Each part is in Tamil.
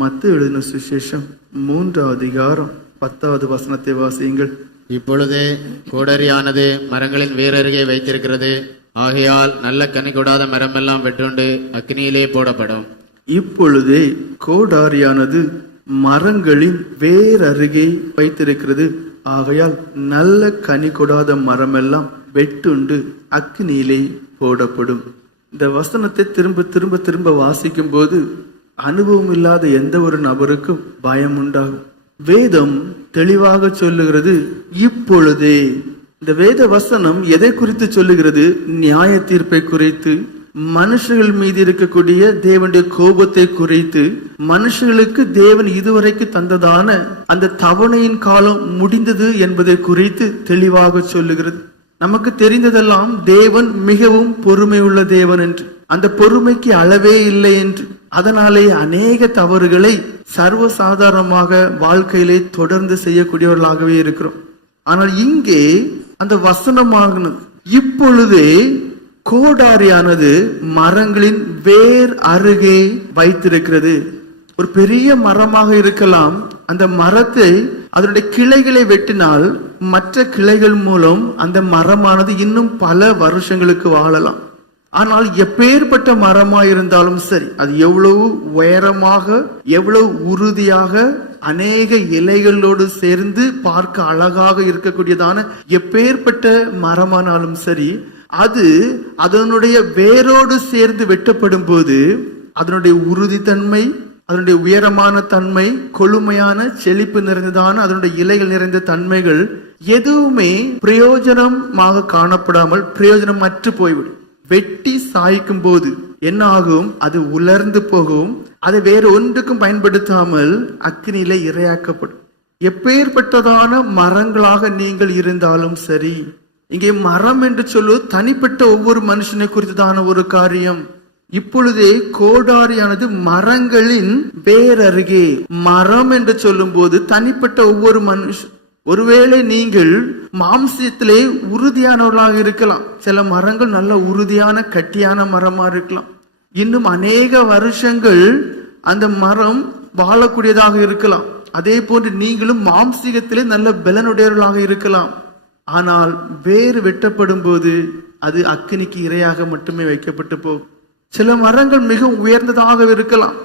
மத்தேயு எழுதின சுவிசேஷம் 3வது அதிகாரம் 10வது வசனத்தை வாசியுங்கள். இப்பொழுதே கோடரியானது மரங்களின் வேரருகே வைத்திருக்கிறது. ஆகையால் நல்ல கனி கொடாத மரமெல்லாம் வெட்டுண்டு அக்னியிலே போடப்படும். இப்பொழுதே கோடாரியானது மரங்களின் வேரருகே வைத்திருக்கிறது. ஆகையால் நல்ல கனி கொடாத மரமெல்லாம் வெட்டுண்டு அக்னியிலே போடப்படும். இந்த வசனத்தை திரும்ப திரும்ப திரும்ப வாசிக்கும் போது அனுபவம் இல்லாத எந்த ஒரு நபருக்கும் பயம் உண்டாகும். வேதம் தெளிவாக சொல்லுகிறது இப்பொழுதே. இந்த வேத வசனம் எதை குறித்து சொல்லுகிறது? நியாய தீர்ப்பை குறித்து, மனுஷர்கள் மீது இருக்கக்கூடிய தேவனுடைய கோபத்தை குறித்து, மனுஷர்களுக்கு தேவன் இதுவரைக்கு தந்ததான அந்த தவணையின் காலம் முடிந்தது என்பதை குறித்து தெளிவாக சொல்லுகிறது. நமக்கு தெரிந்ததெல்லாம் தேவன் மிகவும் பொறுமை உள்ள தேவன் என்று, அந்த பொறுமைக்கு அளவே இல்லை என்று, அதனாலே அநேக தவறுகளை சர்வசாதாரணமாக வாழ்க்கையிலே தொடர்ந்து செய்யக்கூடியவர்களாகவே இருக்கிறோம். ஆனால் இங்கே அந்த வசனமானது இப்பொழுதே கோடாரியானது மரங்களின் வேர் அருகே வைத்திருக்கிறது. ஒரு பெரிய மரமாக இருக்கலாம். அந்த மரத்தை அதனுடைய கிளைகளை வெட்டினால் மற்ற கிளைகள் மூலம் அந்த மரமானது இன்னும் பல வருஷங்களுக்கு வாழலாம். ஆனால் எப்பேற்பட்ட மரமாக இருந்தாலும் சரி, அது எவ்வளவு உயரமாக எவ்வளவு உறுதியாக அநேக இலைகளோடு சேர்ந்து பார்க்க அழகாக இருக்கக்கூடியதான எப்பேற்பட்ட மரமானாலும் சரி, அது அதனுடைய வேரோடு சேர்ந்து வெட்டப்படும் போது அதனுடைய உறுதித்தன்மை, அதனுடைய உயரமான தன்மை, கொழுமையான செழிப்பு நிறைந்ததான அதனுடைய இலைகள் நிறைந்த தன்மைகள் எதுவுமே பிரயோஜனமாக காணப்படாமல் பிரயோஜனமற்று போய்விடும். வெட்டி சாய்க்கும் போது என்ன ஆகும்? அது உலர்ந்து போகும். அதை வேறு ஒன்றுக்கும் பயன்படுத்தாமல் அக்னியிலே இரையாக்கப்படும். எப்பேற்பட்டதான மரங்களாக நீங்கள் இருந்தாலும் சரி, இங்கே மரம் என்று சொல்லுவது தனிப்பட்ட ஒவ்வொரு மனுஷனை குறித்ததான ஒரு காரியம். இப்பொழுதே கோடாரியானது மரங்களின் வேரருகே. மரம் என்று சொல்லும் போது தனிப்பட்ட ஒவ்வொரு மனுஷன். ஒருவேளை நீங்கள் மாம்சத்திலே உறுதியானவர்களாக இருக்கலாம். சில மரங்கள் நல்ல உறுதியான கட்டியான மரமா இருக்கலாம். இன்னும் அநேக வருஷங்கள் அந்த மரம் வாழக்கூடியதாக இருக்கலாம். அதே போன்று நீங்களும் மாம்சீகத்திலே நல்ல பலனுடையவர்களாக இருக்கலாம். ஆனால் வேறு வெட்டப்படும் போது அது அக்கினிக்கு இரையாக மட்டுமே வைக்கப்பட்டு போகும். சில மரங்கள் மிக உயர்ந்ததாக இருக்கலாம்.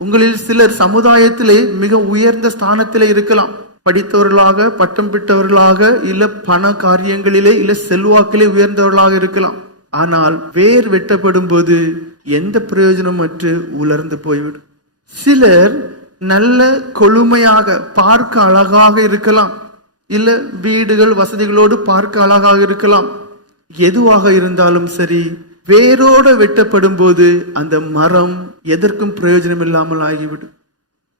உங்களில் சிலர் சமுதாயத்திலே மிக உயர்ந்த ஸ்தானத்திலே இருக்கலாம். படித்தவர்களாக, பட்டம் பெற்றவர்களாக, இல்ல பண காரியங்களிலே இல்ல செல்வாக்கிலே உயர்ந்தவர்களாக இருக்கலாம். ஆனால் வேர் வெட்டப்படும் போது எந்த பிரயோஜனமற்று உலர்ந்து போய்விடும். சிலர் நல்ல கொழுமையாக பார்க்க அழகாக இருக்கலாம். இல்ல வீடுகள் வசதிகளோடு பார்க்க அழகாக இருக்கலாம். எதுவாக இருந்தாலும் சரி, வேரோட வெட்டப்படும் போது அந்த மரம் எதற்கும் பிரயோஜனம் இல்லாமல் ஆகிவிடும்.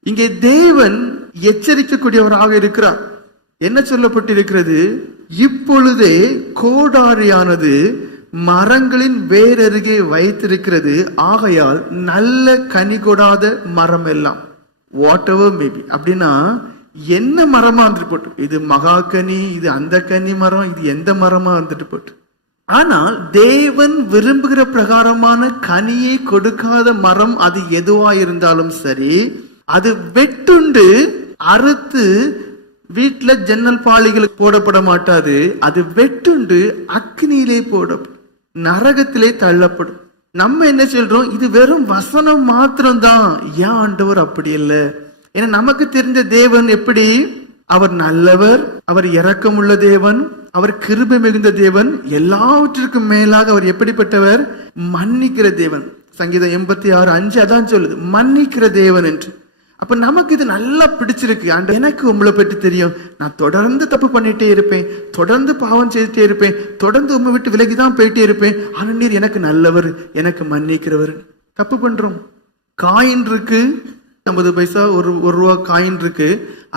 இங்கே தேவன் எச்சரிக்கக்கூடியவராக இருக்கிறார். என்ன சொல்லப்பட்டிருக்கிறது? இப்பொழுதே கோடாரியானது மரங்களின் வேரருகே வைத்திருக்கிறது. ஆகையால் நல்ல கனி கொடாத மரம் எல்லாம், வாட் எவர் மேபி, அப்படின்னா என்ன மரமா இருந்துட்டு போட்டு, இது மகாகனி, இது அந்த கனி மரம், இது எந்த மரமா இருந்துட்டு போட்டு, ஆனால் தேவன் விரும்புகிற பிரகாரமான கனியை கொடுக்காத மரம் அது எதுவா இருந்தாலும் சரி, அது வெட்டுண்டு அறுத்து வீட்டுல ஜன்னல் பாளிகளுக்கு போடப்பட மாட்டாது. அது வெட்டுண்டு அக்னியிலே போடப்படும், நரகத்திலே தள்ளப்படும். நம்ம என்ன சொல்றோம்? இது வெறும் வசனம் மாத்திரம்தான். ஏன் ஆண்டவர் அப்படி இல்லை? ஏன்னா நமக்கு தெரிஞ்ச தேவன் எப்படி? அவர் நல்லவர், அவர் இரக்கமுள்ள தேவன், அவர் கிருபை மிகுந்த தேவன். எல்லாவற்றிற்கும் மேலாக அவர் எப்படிப்பட்டவர்? மன்னிக்கிற தேவன். சங்கீதம் 86:5 அதான் சொல்லுது, மன்னிக்கிற தேவன் என்று. அப்ப நமக்கு இது நல்லா பிடிச்சிருக்கு. எனக்கு உங்களை பற்றி தெரியும், நான் தொடர்ந்து தப்பு பண்ணிட்டே இருப்பேன், தொடர்ந்து பாவம் செய்துட்டே இருப்பேன், தொடர்ந்து உண்மை விட்டு விலகிதான் போயிட்டே இருப்பேன். ஆனா நீர் எனக்கு நல்லவர், எனக்கு மன்னிக்கிறவர். தப்பு பண்றோம். காயின் இருக்கு, 50 பைசா, ஒரு ரூபா காயின் இருக்கு.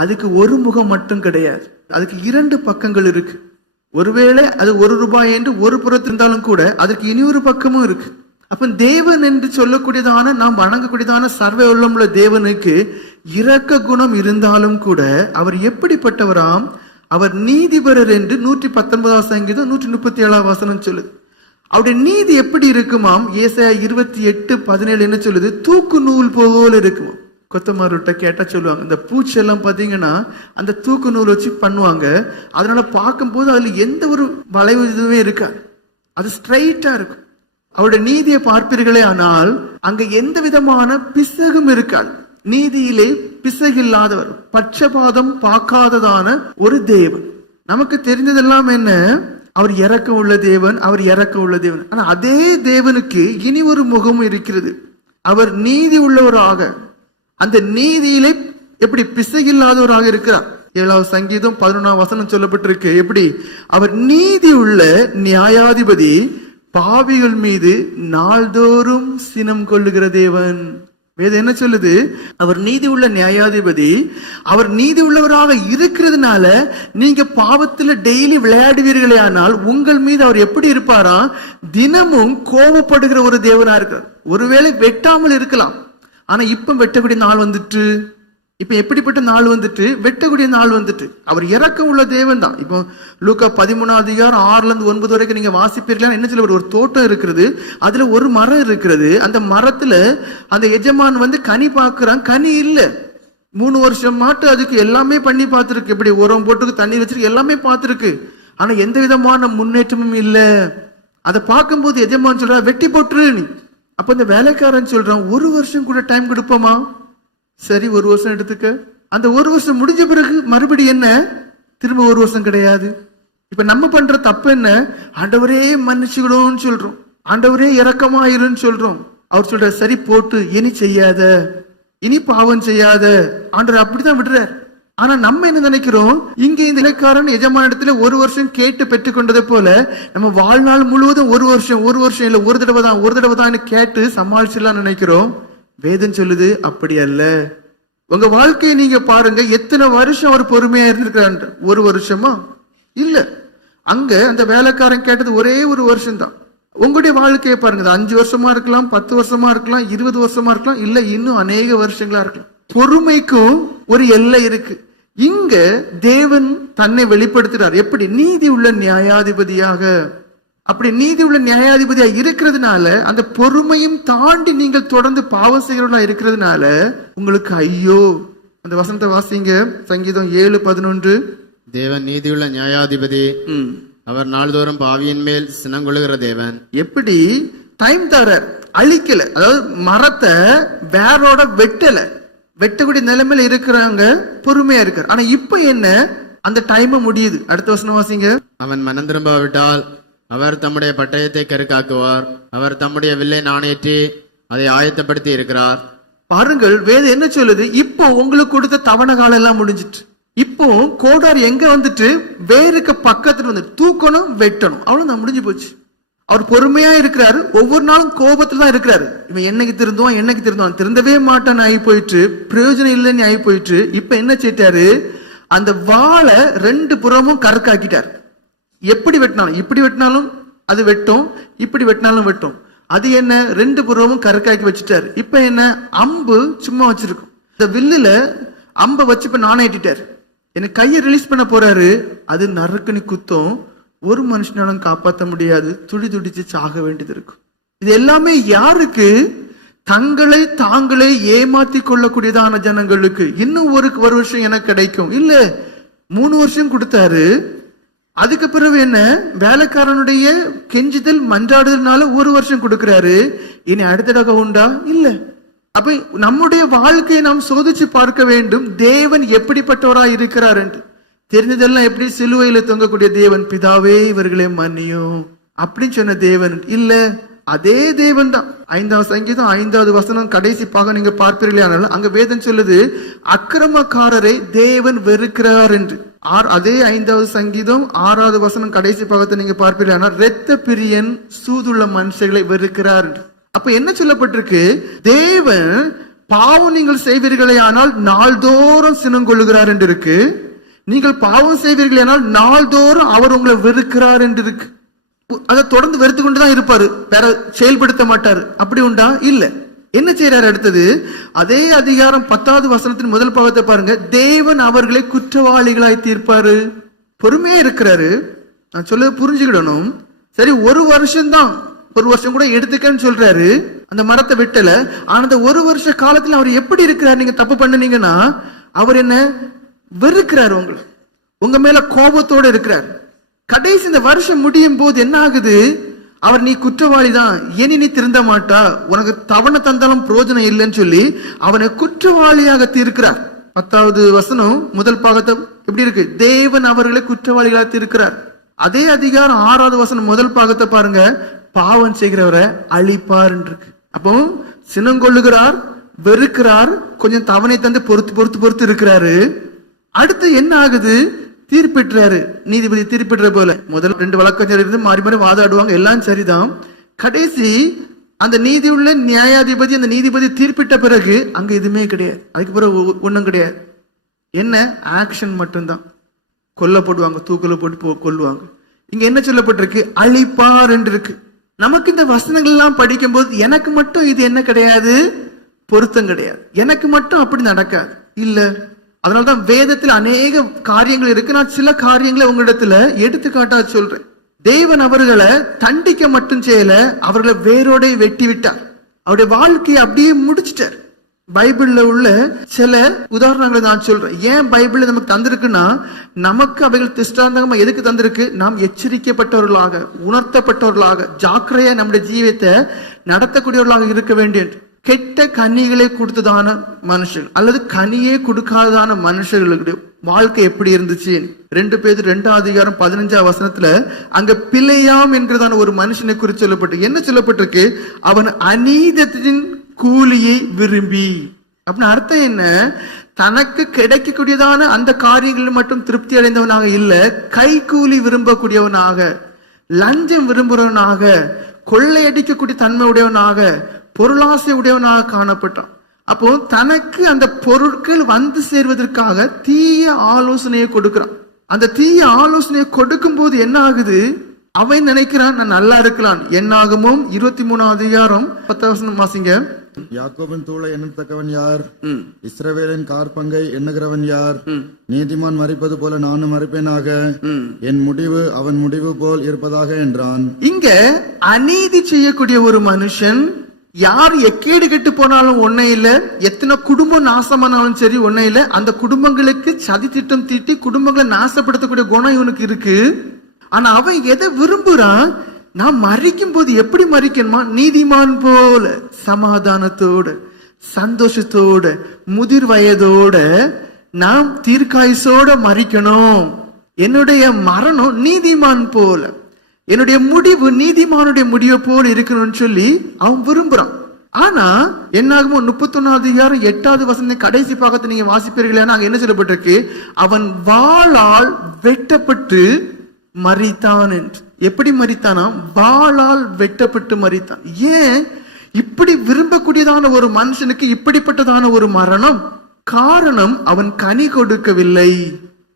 அதுக்கு ஒரு முகம் மட்டும் கிடையாது, அதுக்கு 2 பக்கங்கள் இருக்கு. ஒருவேளை அது 1 ரூபாய் என்று ஒரு புறத்து இருந்தாலும் கூட அதற்கு இனியொரு பக்கமும் இருக்கு. அப்ப தேவன் என்று சொல்லக்கூடியதான, நாம் வணங்கக்கூடியதான சர்வ உள்ளமுள்ள தேவனுக்கு இரக்க குணம் இருந்தாலும் கூட அவர் எப்படிப்பட்டவராம்? அவர் நீதிபரர் என்று 119 சங்கீதம் 137 வசனம் சொல்லுது. அவருடைய நீதி எப்படி இருக்குமாம்? ஏசாயா 28:17 என்ன சொல்லுது? தூக்கு நூல் போல இருக்குமாம். கொத்தமாருட்ட கேட்டா சொல்லுவாங்க, இந்த பூச்செல்லாம் பாத்தீங்கன்னா அந்த தூக்கு நூல் வச்சு பண்ணுவாங்க. அதனால பார்க்கும்போது அதுல எந்த ஒரு வளைவு இதுவே இருக்காது, அது ஸ்ட்ரைட்டா இருக்கும். அவருடைய நீதியை பார்ப்பீர்களே ஆனால் அங்க எந்த விதமான பிசகும் இருக்காது. நீதியிலே பிசகில்லாதவர், பட்சபாதம் பார்க்காததான ஒரு தேவன். நமக்கு தெரிந்ததெல்லாம் என்ன, அவர் இரக்கம் உள்ள தேவன், அவர் இரக்கம் உள்ள தேவன். ஆனா அதே தேவனுக்கு இனி ஒரு முகம் இருக்கிறது. அவர் நீதி உள்ளவராக, அந்த நீதியிலே எப்படி பிசகில்லாதவராக இருக்கிறார். 7வது சங்கீதம் 11ஆம் வசனம் சொல்லப்பட்டிருக்கு. எப்படி அவர் நீதி உள்ள நியாயாதிபதி, பாவிகள் மீது நாள்தோறும் சினம் கொள்ளுகிற தேவன். வேதம் என்ன சொல்லுது, அவர் நீதி உள்ள நியாயாதிபதி. அவர் நீதி உள்ளவராக இருக்கிறதுனால நீங்க பாவத்துல டெய்லி விளையாடுவீர்களே ஆனால் உங்கள் மீது அவர் எப்படி இருப்பாரா, தினமும் கோபப்படுகிற ஒரு தேவனா இருக்கிறார். ஒருவேளை வெட்டாமல் இருக்கலாம், ஆனா இப்ப வெட்டக்கூடிய நாள் வந்துட்டு, இப்ப எப்படிப்பட்ட நாள் வந்துட்டு, வெட்டக்கூடிய நாள் வந்துட்டு. அவர் இரக்கம் உள்ள தேவன் தான். இப்போ லூக்கா 13ஆம் அதிகாரம் 6ல இருந்து 9 வரைக்கும் நீங்க வாசிப்பீர்களா, என்ன சொல்ல, ஒரு தோட்டம் இருக்கிறது, அதுல ஒரு மரம் இருக்கிறது. அந்த மரத்துல அந்த எஜமான் வந்து கனி பார்க்கிறான், கனி இல்ல. 3 வருஷம் மாட்டு அதுக்கு எல்லாமே பண்ணி பார்த்திருக்கு, எப்படி உரம் போட்டு தண்ணி வச்சிருக்கு, எல்லாமே பார்த்திருக்கு. ஆனா எந்த விதமான முன்னேற்றமும் இல்ல. அதை பார்க்கும்போது எஜமான் சொல்றா, வெட்டி போட்டுரு நீ. அப்ப இந்த வேலைக்காரன் சொல்றான், 1 வருஷம் கூட டைம் கொடுப்போமா? சரி, 1 வருஷம் எடுத்துக்க. அந்த 1 வருஷம் முடிஞ்ச பிறகு மறுபடியும் என்ன, திரும்ப 1 வருஷம் கிடையாது. இப்ப நம்ம பண்ற தப்பு என்ன, ஆண்டவரே மன்னிச்சுக்கிடும்னு சொல்றோம், ஆண்டவரே இரக்கமாயிருன்னு சொல்றோம். அவர் சொல்ற, சரி போட்டு, இனி செய்யாத, இனி பாவம் செய்யாத. ஆண்டவர் அப்படிதான் விடுறார். ஆனா நம்ம என்ன நினைக்கிறோம், இங்க இந்த இலக்காரன் எஜமான இடத்துல 1 வருஷம் கேட்டு பெற்றுக்கொண்டதை போல நம்ம வாழ்நாள் முழுவதும் 1 வருஷம் இல்ல, ஒரு தடவை தான் கேட்டு சமாளிச்சிடலாம் நினைக்கிறோம். வேதம் சொல்லுது அப்படி அல்ல. உங்க வாழ்க்கையை நீங்க பாருங்க, எத்தனை வருஷம் அவர் பொறுமையா இருந்திருக்கிறார். 1 வருஷமா இல்ல, அங்க அந்த வேலைக்காரன் கேட்டது ஒரே 1 வருஷம் தான். உங்களுடைய வாழ்க்கையை பாருங்க, 5 வருஷமா இருக்கலாம், 10 வருஷமா இருக்கலாம், 20 வருஷமா இருக்கலாம், இல்ல இன்னும் அநேக வருஷங்களா இருக்கலாம். பொறுமைக்கும் ஒரு எல்லை இருக்கு. இங்க தேவன் தன்னை வெளிப்படுத்துறார். எப்படி, நீதி உள்ள நியாயாதிபதியாக. அப்படி நீதி உள்ள நியாயாதிபதியா இருக்கிறதுனால, அந்த பொறுமையும் தாண்டி நீங்கள் தொடர்ந்து பாவம் செய்கிறவர்களா இருக்கிறதுனால உங்களுக்கு ஐயோ. அந்த வசனத்தை வாசிங்க, சங்கீதம் 7:11. தேவன் நீதியுள்ள நியாயாதிபதி, அவர் நாள்தோறும் பாவியின் மேல் சினங்கொள்ளுகிற தேவன். எப்படி டைம் தர அழிக்கல, அதாவது மரத்தை வேரோட வெட்டல, வெட்டக்கூடிய நிலைமையில இருக்கிறாங்க, பொறுமையா இருக்கார். ஆனா இப்ப என்ன, அந்த டைம் முடியுது. அடுத்த வசனம் வாசிங்க. அவன் மனம் திரும்பாவிட்டால் அவர் தம்முடைய பட்டயத்தை கருக்காக்குவார், அவர் தம்முடைய வில்லை நாணேற்றி அதை ஆயத்தப்படுத்தி இருக்கிறார். பாருங்கள், வேதம் என்ன சொல்லுது, இப்போ உங்களுக்கு கொடுத்த தவணை காலம் எல்லாம் முடிஞ்சிட்டு, இப்போ கோடார் எங்க வந்துட்டு, வேருக்கு பக்கத்துல வந்து தூக்கணும், வெட்டணும், அவ்வளவுதான், முடிஞ்சு போச்சு. அவர் பொறுமையா இருக்கிறாரு, ஒவ்வொரு நாளும் கோபத்துல தான் இருக்கிறாரு. இவன் என்னைக்கு திருந்துவான், திருந்தவே மாட்டான்னு ஆகி போயிட்டு, பிரயோஜனம் இல்லைன்னு ஆகி போயிட்டு, இப்ப என்ன செய்தாரு, அந்த வாளை 2 புறமும் கருக்காக்கிட்டார். எப்படி வெட்டினாலும், இப்படி வெட்டினாலும் அது வெட்டும், இப்படி வெட்டினாலும் வெட்டும். அது என்ன, 2 புறமும் கருக்காக்கி வச்சுட்டாரு. இப்ப என்ன, அம்பு சும்மா வச்சிருக்கும். இந்த வில்லுல அம்பை வச்சு இப்ப நாணேட்டிட்டாரு. எனக்கு கையை ரிலீஸ் பண்ண போறாரு, அது நறுக்குனி குத்தம், ஒரு மனுஷனாலும் காப்பாற்ற முடியாது, துடிச்சு சாக வேண்டியது இருக்கும். இது எல்லாமே யாருக்கு, தங்களை தாங்களே ஏமாத்தி கொள்ளக்கூடியதான ஜனங்களுக்கு. இன்னும் ஒரு வருஷம் எனக்கு கிடைக்கும், இல்ல 3 வருஷம் கொடுத்தாரு. அதுக்கு பிறகு என்ன, வேலைக்காரனுடைய கெஞ்சுதல் மன்றாடுதல்னால 1 வருஷம் கொடுக்கிறாரு. இனி அடுத்த தடவை உண்டா, இல்ல. அப்ப நம்முடைய வாழ்க்கையை நாம் சோதிச்சு பார்க்க வேண்டும், தேவன் எப்படிப்பட்டவராய் இருக்கிறார் என்று. தெரிஞ்சதெல்லாம் எப்படி, சிலுவையில தொங்கக்கூடிய தேவன், பிதாவே இவர்களே மன்னியும் அப்படின்னு சொன்ன தேவன் இல்ல, அதே தேவன் தான். 5ஆம் சங்கீதம் 5வது வசனம் கடைசி பாக நீங்க பார்ப்பீர்களே, ஆனால் அங்க வேதம் சொல்லுது, அக்கிரமக்காரரை தேவன் வெறுக்கிறார் என்று. அதே 5வது சங்கீதம் 6வது வசனம் கடைசி பாகத்தை நீங்க பார்ப்பீர்களே, ஆனால் இரத்த பிரியன் சூதுள்ள மனுஷர்களை வெறுக்கிறார் என்று. அப்ப என்ன சொல்லப்பட்டிருக்கு, தேவன் பாவம் நீங்கள் செய்வீர்களே ஆனால் நாள்தோறும் சினம் கொள்ளுகிறார் என்று இருக்கு. நீங்கள் பாவம் செய்வீர்கள் ஆனால் நாள்தோறும் அவர் உங்களை வெறுக்கிறார் என்று இருக்கு. அதை தொடர்ந்து வெறுத்து கொண்டுதான் இருப்பாரு, வேற செயல்படுத்த மாட்டாரு. அப்படி உண்டா, இல்ல. என்ன செய்யறாரு அடுத்தது, அதே அதிகாரம் 10வது வசனத்தின் முதல் பாகத்தை பாருங்க. தேவன் அவர்களை குற்றவாளிகளாய் தீர்ப்பாரு. பொறுமையா இருக்கிறாரு. நான் சொல்ல புரிஞ்சுக்கிடணும். சரி, 1 வருஷம்தான் 1 வருஷம் கூட எடுத்துக்கன்னு சொல்றாரு. அந்த மரத்தை வெட்டல. ஆனா அந்த 1 வருஷ காலத்துல அவர் எப்படி இருக்கிறார்? நீங்க தப்பு பண்ணுனீங்கன்னா அவர் என்ன வெறுக்கிறார், உங்க மேல கோபத்தோட இருக்கிறார். கடைசி இந்த வருஷம் முடியும் போது என்ன ஆகுது? அவர் நீ குற்றவாளி தான், இனி நீ திருந்த மாட்டா, உனக்கு தவணை தந்தாலும் பிரயோஜனம் இல்லைன்னு சொல்லி அவனை குற்றவாளியாக தீர்க்கிறார். 10வது வசனம் முதல் பாகத்தை எப்படி இருக்கு? தேவன் அவர்களை குற்றவாளிகளாக தீர்க்கிறார். அதே அதிகாரம் 6வது வசனம் முதல் பாகத்தை பாருங்க, பாவம் செய்கிறவரை அழிப்பார் இருக்கு. அப்போ சினங்கொள்ளுகிறார், வெறுக்கிறார், கொஞ்சம் தவணை தந்து பொறுத்து இருக்கிறாரு. அடுத்து என்ன ஆகுது? தீர்ப்பிட்டுறாரு. நீதிபதி தீர்ப்பிடுற போல முதல் 2 வழக்கறிஞர் இருந்து மாறி மாறி வாதாடுவாங்க, எல்லாம் சரிதான். கடைசி அந்த நீதி உள்ள நியாயாதிபதி, அந்த நீதிபதி தீர்ப்பிட்ட பிறகு அங்க எதுவுமே கிடையாது. அதுக்கு பிறகு ஒண்ணும் கிடையாது. என்ன ஆக்ஷன் மட்டும்தான். கொல்லப்படுவாங்க, தூக்கல போட்டு கொல்லுவாங்க. இங்க என்ன சொல்லப்பட்டிருக்கு? அழிப்பார் என்று இருக்கு. நமக்கு இந்த வசனங்கள் எல்லாம் படிக்கும் போது எனக்கு மட்டும் இது என்ன கிடையாது? பொருத்தம் கிடையாது. எனக்கு மட்டும் அப்படி நடக்காது இல்ல. அதனாலதான் வேதத்தில் அநேக காரியங்கள் இருக்கு. நான் சில காரியங்களை உங்களிடத்துல எடுத்துக்காட்டா சொல்றேன். தேவன் அவர்களை தண்டிக்க மட்டும் செய்யல, அவர்களை வேரோட வெட்டி விட்டார். அவருடைய வாழ்க்கையை அப்படியே முடிச்சிட்டார். பைபிள்ல உள்ள சில உதாரணங்களை நான் சொல்றேன். ஏன் பைபிள் நமக்கு தந்திருக்குன்னா, நமக்கு அவைகள் திஷ்டாந்தமா எதுக்கு தந்திருக்கு? நாம் எச்சரிக்கப்பட்டவர்களாக, உணர்த்தப்பட்டவர்களாக, ஜாக்கிரதையா நம்முடைய ஜீவியத்தை நடத்தக்கூடியவர்களாக இருக்க வேண்டிய. கெட்ட கனிகளை கொடுத்ததான மனுஷர்கள் அல்லது கனியே கொடுக்காததான மனுஷர்களுடைய வாழ்க்கை எப்படி இருந்துச்சு? 2 பேதுரு 2வது அதிகாரம் 15வது வசனத்துல அங்க பிழையாம் என்கிறதான ஒரு மனுஷனை குறித்து சொல்லப்பட்டு என்ன சொல்லப்பட்டிருக்கு? அவன் அநீதத்தின் கூலியை விரும்பி. அப்படின்னு அர்த்தம் என்ன? தனக்கு கிடைக்கக்கூடியதான அந்த காரியங்களில் மட்டும் திருப்தி அடைந்தவனாக இல்ல, கை கூலி விரும்பக்கூடியவனாக, லஞ்சம் விரும்புறவனாக, கொள்ளையடிக்கக்கூடிய தன்மை உடையவனாக, பொருளாசை உடையவனாக காணப்பட்டான். அப்போ தனக்கு அந்த பொருட்கள் வந்து சேர்வதற்காக தீய ஆலோசனையை கொடுக்கிறான். அந்த தீய ஆலோசனையை கொடுக்கும் போது என்ன ஆகுது? அவன் நினைக்கிறான் நான் நல்லா இருக்கலாம். என்னாகமும் 23வது அதிகாரம் 10வது வசனம் வாசிங்க. யாக்கோபின் தூளை எண்ணத்தக்கவன் யார்? இஸ்ரவேலின் கார்பங்கை எண்ணுகிறவன் யார்? நீதிமான் மரிப்பது போல நானும் மரிப்பேனாக, என் முடிவு அவன் முடிவு போல் இருப்பதாக என்றான். இங்க அநீதி செய்யக்கூடிய ஒரு மனுஷன், யார் எக்கேடு கெட்டு போனாலும் ஒன்னே இல்ல, எத்தனை குடும்பம் நாசமானாலும் சரி ஒன்னே இல்ல, அந்த குடும்பங்களுக்கு சதி திட்டம் தீட்டி குடும்பங்களை நாசப்படுத்தக்கூடிய குணம் இவனுக்கு இருக்கு. ஆனா அவன் எதை விரும்புறான்? நான் மறிக்கும் போது எப்படி மறிக்கணுமா? நீதிமான் போல சமாதானத்தோட, சந்தோஷத்தோட, முதிர் வயதோட, நாம் தீர்க்காயுசோட மறிக்கணும். என்னுடைய மரணம் நீதிமான் போல, என்னுடைய முடிவு நீதிமானுடைய முடிவை போல இருக்கணும்னு சொல்லி அவன் விரும்புறான். ஆனா என்னாகுமோ 31வது அதிகாரம் 8வது வசனம் கடைசி பாகத்தை நீங்க வாசிப்பீர்களே, அங்க என்ன சொல்லப்பட்டிருக்கு? அவன் வாளால் வெட்டப்பட்டு மரித்தான் என்று. எப்படி மரித்தானா? வாளால் வெட்டப்பட்டு மரித்தான். ஏன் இப்படி விரும்பக்கூடியதான ஒரு மனுஷனுக்கு இப்படிப்பட்டதான ஒரு மரணம்? காரணம் அவன் கனி கொடுக்கவில்லை.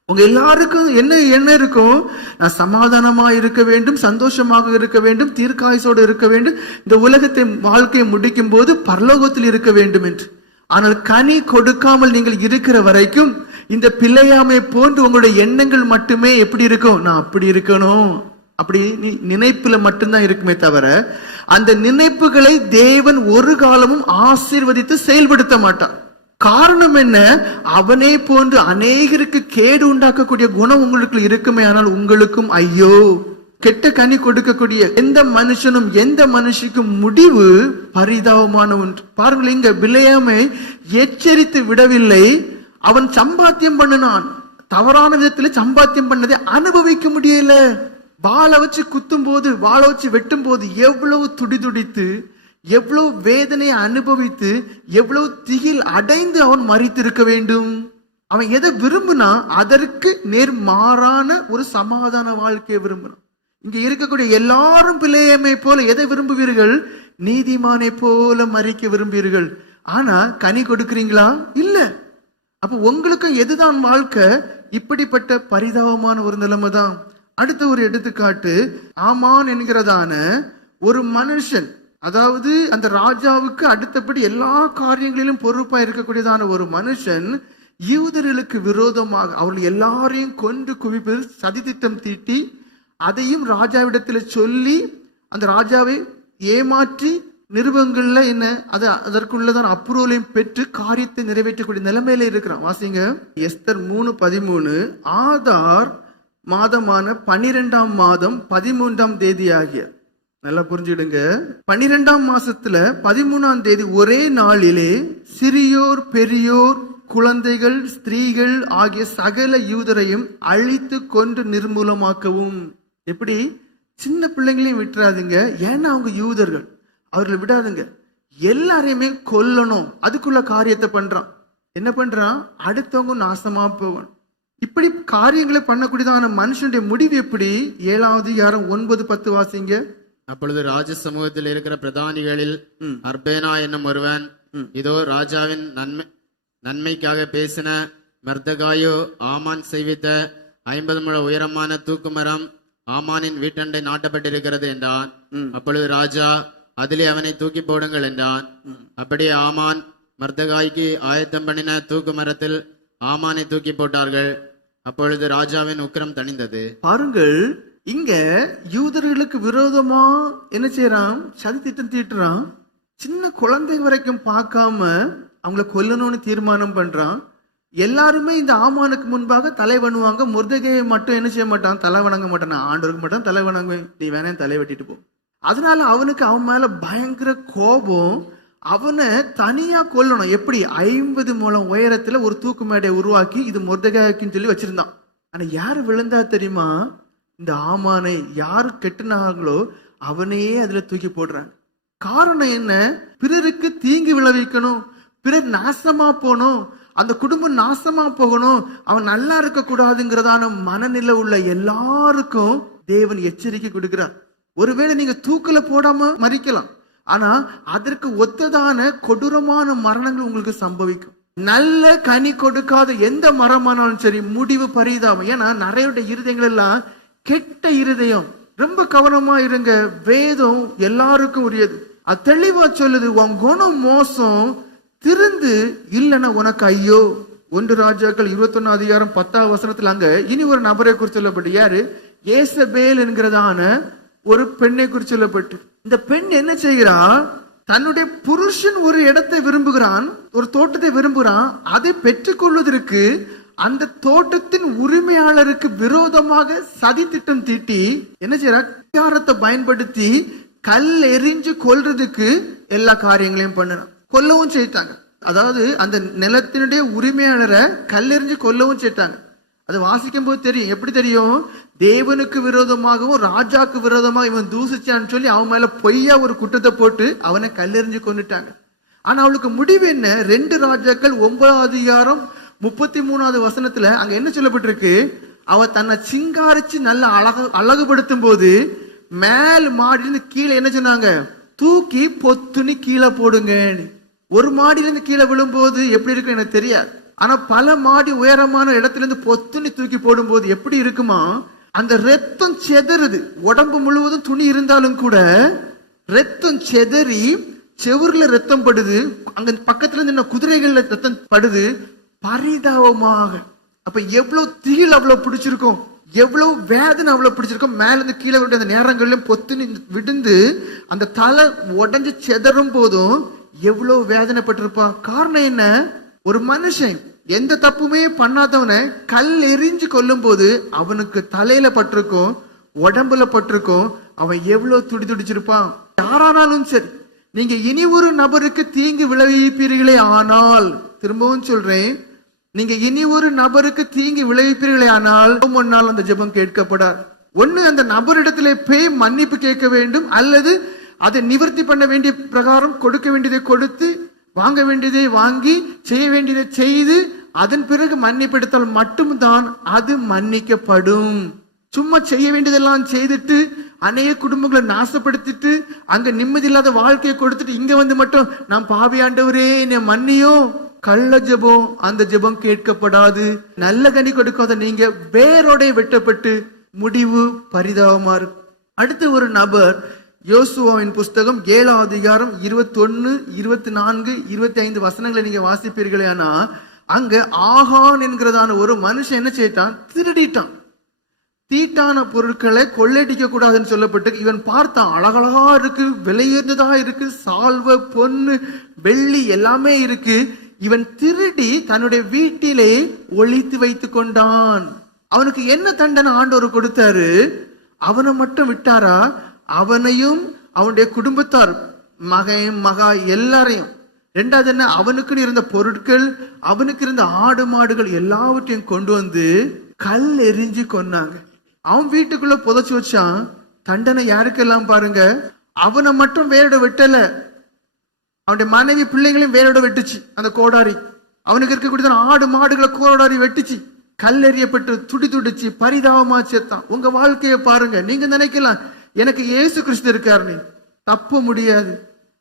உங்க எல்லாருக்கும் என்ன இருக்கும்? நான் சமாதானமா இருக்க வேண்டும், சந்தோஷமாக இருக்க வேண்டும், தீர்க்காயுசோடு இருக்க வேண்டும், இந்த உலகத்தை வாழ்க்கையை முடிக்கும் போது பரலோகத்தில் இருக்க வேண்டும் என்று. ஆனால் கனி கொடுக்காமல் நீங்கள் இருக்கிற வரைக்கும் இந்த பிள்ளையாமை போன்று உங்களுடைய எண்ணங்கள் மட்டுமே எப்படி இருக்கும்? நான் அப்படி இருக்கணும், அப்படி நினைப்புல மட்டும்தான் இருக்குமே தவிர அந்த நினைப்புகளை தேவன் ஒரு காலமும் ஆசீர்வதித்து செயல்படுத்த மாட்டான். காரணம் என்ன? அவனே போன்று அநேகருக்கு கேடு உண்டாக்கக்கூடிய குணம் உங்களுக்கு இருக்குமே. ஆனால் உங்களுக்கும் ஐயோ, கெட்ட கனி கொடுக்கக்கூடிய எந்த மனுஷனும் எந்த மனுஷிக்கும் முடிவு பரிதாபமான ஒன்று. பாருங்கள், இங்க பிலேயாமை எச்சரித்து விடவில்லை. அவன் சம்பாத்தியம் பண்ணினான், தவறான விதத்துல சம்பாத்தியம் பண்ணதை அனுபவிக்க முடியல. வாளை வச்சு குத்தும் போது, வாளை வச்சு வெட்டும் போது எவ்வளவு துடிதுடித்து, எவ்வளவு வேதனையை அனுபவித்து, எவ்வளவு திகில் அடைந்து அவன் மரித்திருக்க வேண்டும். அவன் எதை விரும்புனா அதற்கு நேர்மாறான ஒரு சமாதான வாழ்க்கையை விரும்புறான். இங்க இருக்கக்கூடிய எல்லாரும் பிள்ளையமை போல எதை விரும்புவீர்கள்? நீதிமானை போல மறிக்க விரும்புவீர்கள். ஆனா கனி கொடுக்கிறீங்களா? இல்ல. அப்ப உங்களுக்கும் எதுதான் வாழ்க்கை? இப்படிப்பட்ட பரிதாபமான ஒரு நிலைமை தான். அடுத்த ஒரு எடுத்துக்காட்டு, ஆமான் என்கிறதான ஒரு மனுஷன், அதாவது அந்த ராஜாவுக்கு அடுத்தபடி எல்லா காரியங்களிலும் பொறுப்பா இருக்கக்கூடியதான ஒரு மனுஷன் யூதர்களுக்கு விரோதமாக அவர்கள் எல்லாரையும் கொண்டு குவிப்பதில் சதித்திட்டம் தீட்டி அதையும் ராஜாவிடத்தில் சொல்லி அந்த ராஜாவை ஏமாற்றி நிருபங்கள்ல என்ன அதற்குள்ளதான் அப்ரூவலையும் பெற்று காரியத்தை நிறைவேற்றக்கூடிய நிலைமையில இருக்கிறான். வாசிங்க எஸ்தர் 3:13. ஆதார் மாதமான 12ஆம் மாதம் 13ஆம் தேதி ஆகிய, நல்லா புரிஞ்சுடுங்க, 12ஆம் மாசத்துல 13ஆம் தேதி ஒரே நாளிலே சிறியோர் பெரியோர் குழந்தைகள் ஸ்திரீகள் ஆகிய சகல யூதரையும் அழித்து கொன்று நிர்மூலமாக்கவும். எப்படி? சின்ன பிள்ளைங்களையும் விட்டுறாதுங்க, ஏன்னா அவங்க யூதர்கள், அவர்களை விடாதுங்க, எல்லாரையுமே கொல்லணும். அதுக்குள்ள காரியத்தை பண்றான். என்ன பண்றான்? அடுத்தவங்க நாசமா போகணும். இப்படி காரியங்களை பண்ணக்கூடியதான மனுஷனுடைய முடிவு எப்படி? 7ஆவது அதிகாரம் 9-10 வாசிங்க. அப்பொழுது ராஜ சமூகத்தில் இருக்கிற பிரதானிகளில் அர்பேனா என்னும் ஒருவன், இதோ ராஜாவின் நன்மைக்காக பேசின மர்தகாயோ ஆமான் செய்வித்த 50 முழ உயரமான தூக்குமரம் ஆமானின் வீட்டண்டை நாட்டப்பட்டிருக்கிறது என்றான். அப்பொழுது ராஜா, அதிலே அவனை தூக்கி போடுங்கள் என்றான். அப்படியே ஆமான் மர்தகாய்க்கு ஆயத்தம் பண்ணின தூக்கு மரத்தில் ஆமானை தூக்கி போட்டார்கள். அப்பொழுது ராஜாவின் உக்கிரம் தணிந்தது. பாருங்கள், இங்க யூதர்களுக்கு விரோதமா என்ன செய்யறான்? சதி திட்டம் தீட்டுறான். சின்ன குழந்தை வரைக்கும் பார்க்காம அவங்கள கொல்லணும்னு தீர்மானம் பண்றான். எல்லாருமே இந்த ஆமானுக்கு முன்பாக தலை வணங்குவாங்க. மொர்தெகாயை மட்டும் என்ன செய்ய மாட்டான்? தலை வணங்க மாட்டான். நான் ஆண்டவருக்கு மட்டும் தலை வணங்குவேன், நீ வேணா தலை வெட்டிட்டு போ. அதனால அவனுக்கு அவன் மேல பயங்கர கோபம். அவனை தனியா கொல்லணும். எப்படி? 50 முழம் உயரத்துல ஒரு தூக்கு மேடையை உருவாக்கி இது மொர்தெகாய்க்குன்னு சொல்லி வச்சிருந்தான். ஆனா யாரு விழுந்தா தெரியுமா? இந்த ஆமானை யாரு கெட்டுனாங்களோ அவனையே அதுல தூக்கி போடுறாங்க. காரணம் என்ன? பிறருக்கு தீங்கு விளைவிக்கணும், பிறர் நாசமா போகணும், அந்த குடும்பம் நாசமா போகணும், அவன் நல்லா இருக்க கூடாதுங்கிறதான மனநிலை உள்ள எல்லாருக்கும் தேவன் எச்சரிக்கை கொடுக்கிறார். ஒருவேளை நீங்க தூக்குல போடாம மறிக்கலாம், ஆனா அதற்கு ஒத்ததான கொடூரமான மரணங்கள் உங்களுக்கு சம்பவிக்கும். நல்ல கனி கொடுக்காத எந்த மரமானாலும் சரி முடிவு பரிதாபம். ஏன்னா நிறைய இருதயங்கள் எல்லாம் கெட்ட இருதயம். ரொம்ப கவனமா இருங்க. வேதம் எல்லாருக்கும் உரியது. அது தெளிவா சொல்லுது, உன் குணம் மோசம், திருந்து இல்லைன்னா உனக்கு ஐயோ. 1 ராஜாக்கள் 21 அதிகாரம் 10ஆம் வசனத்துல அங்க இனி ஒரு நபரை குறித்து சொல்லப்பட்டு, யாரு? ஏசபேல் என்கிறதான ஒரு பெண்ணை குறித்து சொல்லப்பட்டு, இந்த பெண் என்ன செய்கிறா? தன்னுடைய புருஷன் ஒரு இடத்தை விரும்புகிறான், ஒரு தோட்டத்தை விரும்புகிறான். அதை பெற்றுக்கொள்வதற்கு அந்த தோட்டத்தின் உரிமையாளருக்கு விரோதமாக சதி திட்டம் தீட்டி என்ன செய்யறா? அதிகாரத்தை பயன்படுத்தி கல் எரிஞ்சு கொல்றதுக்கு எல்லா காரியங்களையும் பண்ணுறான். கொல்லவும் செய்தாங்க. அதாவது அந்த நிலத்தினுடைய உரிமையாளரை கல்லெறிஞ்சு கொல்லவும் செய்தாங்க. அது வாசிக்கும் போது தெரியும். எப்படி தெரியும்? தேவனுக்கு விரோதமாகவும் ராஜாக்கு விரோதமாக இவன் தூசிச்சான்னு சொல்லி அவன் மேல பொய்யா ஒரு குற்றத்தை போட்டு அவனை கல்லெறிஞ்சு கொண்டுட்டாங்க. ஆனா அவளுக்கு முடிவு என்ன? 2 ராஜாக்கள் 9ஆம் அதிகாரம் 33ஆவது வசனத்துல அங்க என்ன சொல்லப்பட்டிருக்கு? அவ தன்னை சிங்காரிச்சு நல்ல அழகுபடுத்தும் போது மேல் மாடியிலிருந்து கீழே என்ன சொன்னாங்க? தூக்கி பொத்துனி கீழே போடுங்க. ஒரு மாடியிலிருந்து கீழே விழும்போது எப்படி இருக்கும் எனக்கு தெரியாது. ஆனா பல மாடி உயரமான இடத்துல இருந்து பொத்துனி தூக்கி போடும்போது எப்படி இருக்குமா? அந்த ரத்தம் செதறுது. உடம்பு முழுவதும் துணி இருந்தாலும் கூட ரத்தம் செதறி செவுர்ல ரத்தம் படுது. அங்க பக்கத்துல நின்ன குதிரைகள்ல ரத்தம் படுது. பரிதாபமாக. அப்ப எவ்வளவு தீள் அவ்வளவு பிடிச்சிருக்கும், எவ்வளவு வேதனை அவ்வளவு பிடிச்சிருக்கும். மேல இருந்து கீழே விட்டு அந்த நேரங்கள்லயும் பொத்துனி விழுந்து அந்த தலை உடஞ்சு செதறும் போதும் எவ்வளவு வேதனைப்பட்டிருப்பா. காரணம் என்ன? ஒரு மனுஷன் எந்த தப்புமே பண்ணாதவனை கல் எரிஞ்சு கொல்லும் போது அவனுக்கு தலையில பட்டிருக்கும், உடம்புல பட்டிருக்கும். அவன் எவ்வளவு துடிச்சிருப்பான். யாரானாலும் சரி, நீங்க இனி ஒரு நபருக்கு தீங்கு விளைவிப்பீர்களே ஆனால், திரும்பவும் சொல்றேன், நீங்க இனி ஒரு நபருக்கு தீங்கு விளைவிப்பீர்களே ஆனால் முன்னால் அந்த ஜெபம் கேட்கப்படாது. ஒண்ணு அந்த நபரிடத்திலே போய் மன்னிப்பு கேட்க வேண்டும், அல்லது அதை நிவர்த்தி பண்ண வேண்டிய பிரகாரம் கொடுக்க வேண்டியதை கொடுத்து, வாங்க வேண்டியதை வாங்கி, செய்ய வேண்டியதை செய்து அதன் பிறகு மன்னிப்பு எடுத்தால் மட்டும்தான் அது மன்னிக்கப்படும். சும்மா செய்ய வேண்டியதெல்லாம் செய்துட்டு அநேக குடும்பங்களை நாசப்படுத்திட்டு அங்க நிம்மதி இல்லாத வாழ்க்கையை கொடுத்துட்டு இங்க வந்து மட்டும் நான் பாவியாண்டவரே என்னை மன்னியோ, கள்ள ஜெபம். அந்த ஜெபம் கேட்கப்படாது. நல்ல கனி கொடுக்காத நீங்க வேரோட வெட்டப்பட்டு முடிவு பரிதாபமா இருக்கும். அடுத்த ஒரு நபர், யோசுவாவின் புஸ்தகம் 7ஆம் அதிகாரம் 21, 24, 25 வசனங்களை நீங்க வாசிப்பீர்களே. அங்க ஆகான் என்கிறதான ஒரு மனுஷன் என்ன செய்தான்? திருடிட்டான். தீட்டான பொருட்களை கொள்ளையடிக்க கூடாதுன்னு சொல்லப்பட்டு இவன் பார்த்தான், அழகழகா இருக்கு, விலையுயர்ந்ததா இருக்கு, சால்வை, பொன்னு, வெள்ளி எல்லாமே இருக்கு. இவன் திருடி தன்னுடைய வீட்டிலே ஒளித்து வைத்து கொண்டான். அவனுக்கு என்ன தண்டனை ஆண்டவர் கொடுத்தாரு? அவனை மட்டும் விட்டாரா? அவனையும் அவனுடைய குடும்பத்தார், மகன் மகா எல்லாரையும். ரெண்டாவது என்ன, அவனுக்குன்னு இருந்த பொருட்கள், அவனுக்கு இருந்த ஆடு மாடுகள் எல்லாவற்றையும் கொண்டு வந்து கல் எரிஞ்சு கொன்னாங்க. அவன் வீட்டுக்குள்ள புதைச்சு வச்சான். தண்டனை யாருக்கெல்லாம் பாருங்க. அவனை மட்டும் வேரோட வெட்டல, அவனுடைய மனைவி பிள்ளைகளையும் வேரோட வெட்டுச்சு அந்த கோடாரி. அவனுக்கு இருக்கக்கூடிய ஆடு மாடுகளை கோடாரி வெட்டுச்சு. கல் எறியப்பட்டு துடி துடிச்சு பரிதாபமா சேர்த்தான். உங்க வாழ்க்கையை பாருங்க. நீங்க நினைக்கலாம் எனக்கு இயேசு கிறிஸ்து இருக்காருன்னு. தப்ப முடியாது.